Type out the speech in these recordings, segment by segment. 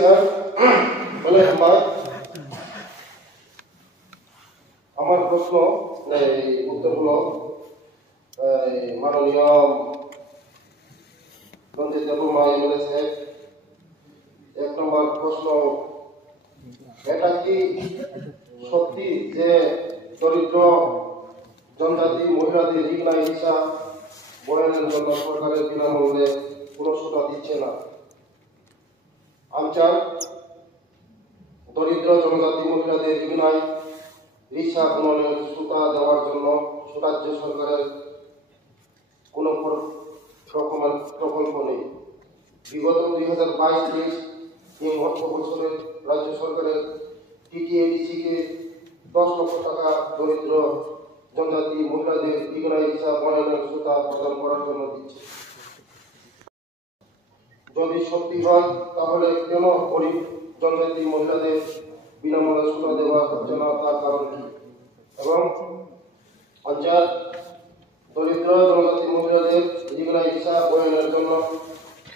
Sir বলে আমার প্রশ্ন উত্তর হলো মাননীয় রঞ্জিত দেববর্মা এমএলএ সাহেব। 1 নম্বর প্রশ্ন, এটা কি সত্যি যে দরিদ্র জনজাতি মহিলাদের ঋণ হিসাব বয়ানের জন্য সরকারের বিনামূল্যে কোনো সুতা দিচ্ছে না? আনসার, দরিদ্র জনজাতি মহিলাদের ঋণ রিক্সা বুননের সুতা দেওয়ার জন্য রাজ্য সরকারের কোনো রকমের প্রকল্প নেই। বিগত 2022-23 এই অর্থ বছরের রাজ্য সরকারের টিটিএডিসিকে 10 লক্ষ টাকা দরিদ্র জনজাতি মহিলাদের ঋণ রিক্সা বুননের সুতা প্রদান করার জন্য দিচ্ছে। যদি সত্যি হয় তাহলে কেন গরিব জনজাতি মহিলাদের বিনামূল্যে সুতা দেওয়া হচ্ছে না, তার কারণ কি? এবং আনসার, দরিদ্র জনজাতি মহিলাদের ঋণ রিক্সা বয়ানের জন্য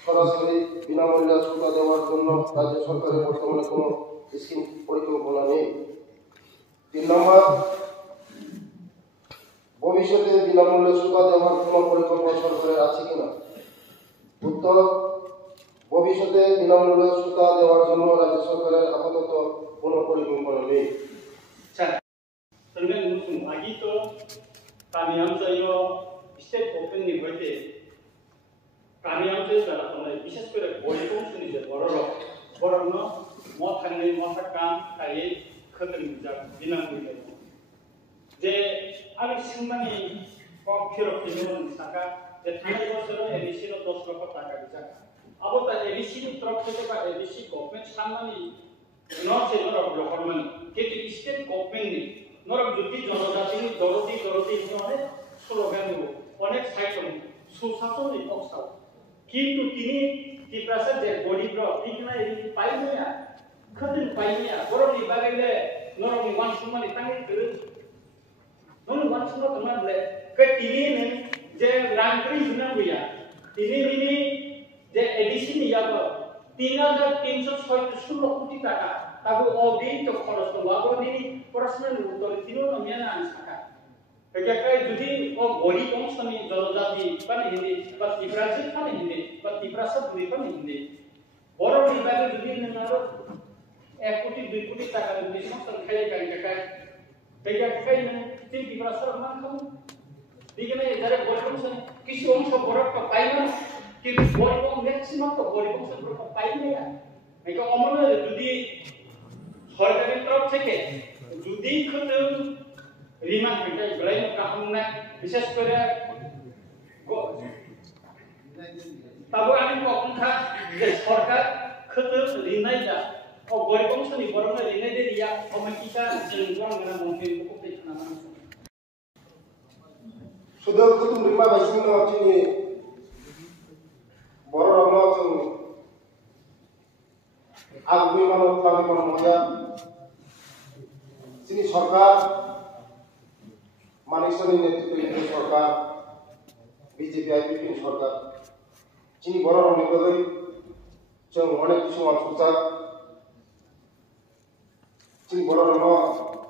সরাসরি বিনামূল্যে সুতা দেওয়ার জন্য রাজ্য সরকারের বর্তমানে কোনো স্কিম পরিকল্পনা নেই। 3 নম্বর, ভবিষ্যতে বিনামূল্যে সুতা দেওয়ার কোনো পরিকল্পনা সরকারের আছে কিনা? উত্তর, ভবিষ্যতে বিনামূল্যে সুতা দেওয়ার জন্য রাজ্য সরকারের আপাতত কোনো পরিকল্পনা নেই। 아기 또 가미암자요 스텝 오픈이 볼때 가미암자에서 오늘 비슷하게 머리 공순이 이제 뭐라고 못하는 못할까 가이 그들은 이제 비난을 이제 아직 상당히 꼭 필요한 사가 이제 다른 것으로 ABC로 또 수록을 나가자 아보다 ABC로 들어가서가 ABC government 상당히 너체로 그러면 그게 스텝 government নরম যদি জনজাতি দরদি অনেক স্লোগান অনেক সাইটম সুশাসনের অবস্থা, কিন্তু তিনি ত্রিপুরা যে গরিব পাইনিয়া খতিন পাইনিয়া গরমনি বাগাইলে নরমনি ওয়ান সুমানি তাঙ্গি করে নন ওয়ান সুমা তোমালে কে তিনি যে রাঙ্করি জুনাবুয়া তিনি মিনি যে এডিসি নিয়াবা 3316 কোটি টাকা তাবো অবিন তো খরচ করবাবনি প্রশ্নের উত্তর তিনও মিয়ানা আনসাকা একাই যদি ও গরিব অংশনি জনজাতি মানে হিন্দি বা ত্রিপুরাজি মানে হিন্দি বা ত্রিপুরা সব দুই মানে হিন্দি বড় বিভাগে যদি নারো 1 কোটি 2 কোটি টাকা যদি সংস্থান খাই কাই একাই তিন ত্রিপুরা সব মান খাও দিগনে যারা গরিব অংশ কিছু অংশ বড় পাই না কিন্তু গরিব ম্যাক্সিমাম তো গরিব অংশ বড় পাই না এটা অমন যদি সরকারের তরফ থেকে যদি খতম রিমান্ড পেটাই গলাই কাহমনা বিশেষ করে তারপর আমি কখনখা যে সরকার খতম রিনাইদা ও গরিব অংশনি বরং রিনাইদে রিয়া কমিটিটা জনগণ গনা মন্ত্রী উপস্থিত থানা শুধু খতম রিমা বাইসিং না চিনি বড় রমত আগুই মানব তামি কোন মজা তিনি সরকার মানিকসনের নেতৃত্বে সরকার বিজেপি আইপিপি সরকার চিনি বড় রমগৈ जों অনেক কিছু অসুবিধা চিনি বড় রম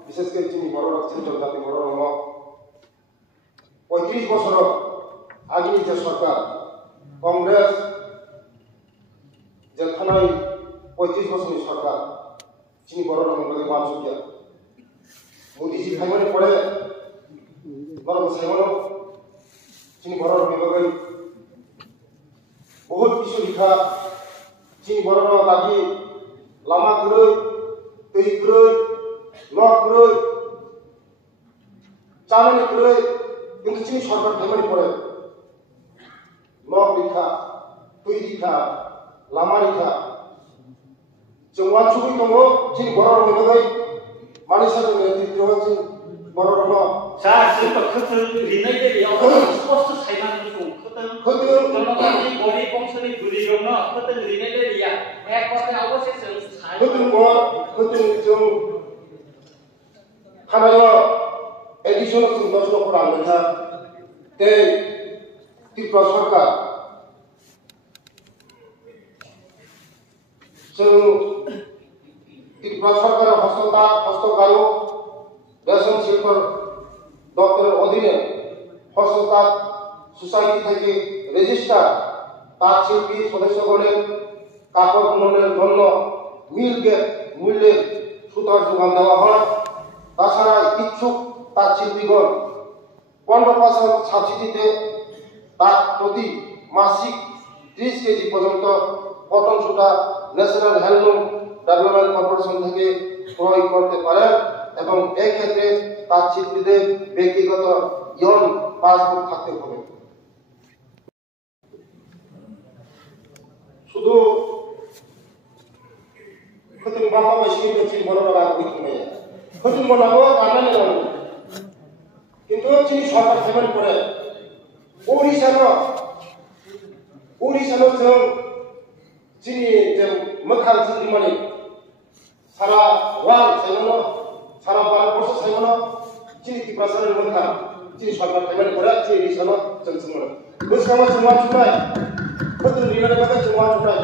বিশেষ করে চিনি বড় রক্তের জাতি বড় রম 35 বছর আগে যে সরকার কংগ্রেস যে থানায় 35 বছরের সরকার চিনি বড় রমগৈ মানসুকিয়া মোদীজি খাইমানে পড়ে নরম সাইমনো চিনি বড় রমগৈ বহুত কিছু লিখা চিনি বড় দাবি লামা গুরৈ তৈ গুরৈ লক গুরৈ চালানি গুরৈ কিন্তু চিনি সরকার খাইমানে পড়ে লক লিখা তৈ লিখা লামা লিখা जों वानसुबै दङ चिनि बर' रमगै मानिसानि नेतृत्व चिनि बर' रम सा जों खतल रिनाय देरियाव स्पष्ट सायनानै दं खतल जनतानि गरि बंशनि गुरि दङ खतल रिनाय देरिया एक কথা অবশেষে সাই खतल जों थानायाव एडिशनाल जों 10 লক্ষ রাं मोनहा ते त्रिपुरा सरकार जों ত্রিপুরা সরকারের হস্ততাঁত হস্তকারু রেশম শিল্প দপ্তরের অধীনে হস্ততাঁত সোসাইটি থেকে রেজিস্টার তাঁত শিল্পী সদস্যগণের কাপড় বুননের জন্য মিল গেট মূল্যে সুতার যোগান দেওয়া হয়। তাছাড়া ইচ্ছুক তাঁত শিল্পীগণ 15% সাবসিডিতে তাঁত প্রতি মাসিক 30 কেজি পর্যন্ত কটন সুতা ন্যাশনাল হ্যান্ডলুম ডেভেলপমেন্ট কর্পোরেশন থেকে ক্রয় করতে পারেন এবং এই ক্ষেত্রে তাঁত শিল্পীদের ব্যক্তিগত ইয়ন পাসবুক থাকতে হবে। শুধু খতিং বাবা বেশি বেশি বড় বড় বুঝতে নেই খতিং বানাবো কারণে জানো কিন্তু চিনি সরকার সেভেন করে ওড়িশানো जों চিনি যে মখাল চিনি মানে সারা ওয়ার্ল্ড সাইমনো সারা ভারতবর্ষ সাইমনো চিনি কি প্রসারের মখাল চিনি সরকার সেভেন করে চিনি ওড়িশানো जों বুঝকামো জমা চুনাই খতিং রিলের কথা জমা চুনাই